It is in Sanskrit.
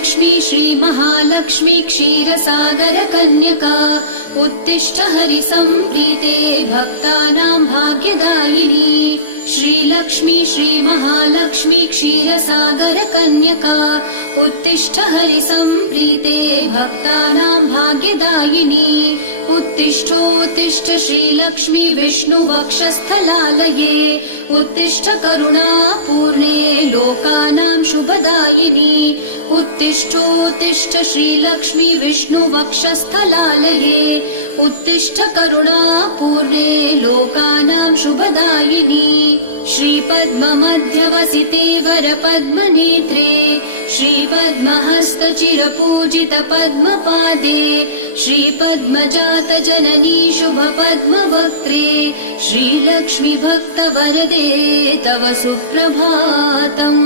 श्रीलक्ष्मी श्रीमहालक्ष्मी क्षीरसागरकन्यका उत्तिष्ठ हरिसम्प्रीते भक्तानां भाग्यदायिनी। श्रीलक्ष्मी श्रीमहालक्ष्मी क्षीरसागरकन्यका उत्तिष्ठ हरिसम्प्रीते भक्तानां भाग्यदायिनी। उत्तिष्ठोत्तिष्ठ श्रीलक्ष्मी विष्णुवक्षस्थलालये उत्तिष्ठ करुणापूर्णे लोकानां शुभदायिनी। उत्तिष्ठोत्तिष्ठ श्रीलक्ष्मी विष्णुवक्षस्थलालये उत्तिष्ठ करुणापूर्णे लोकानां शुभदायिनी। श्रीपद्ममध्यवसिते वरपद्मनेत्रे श्रीपद्महस्तचिरपूजित पद्मपादे श्रीपद्मजातजननी शुभपद्मवक्त्रे श्रीलक्ष्मी भक्तवरदे तव सुप्रभातम्।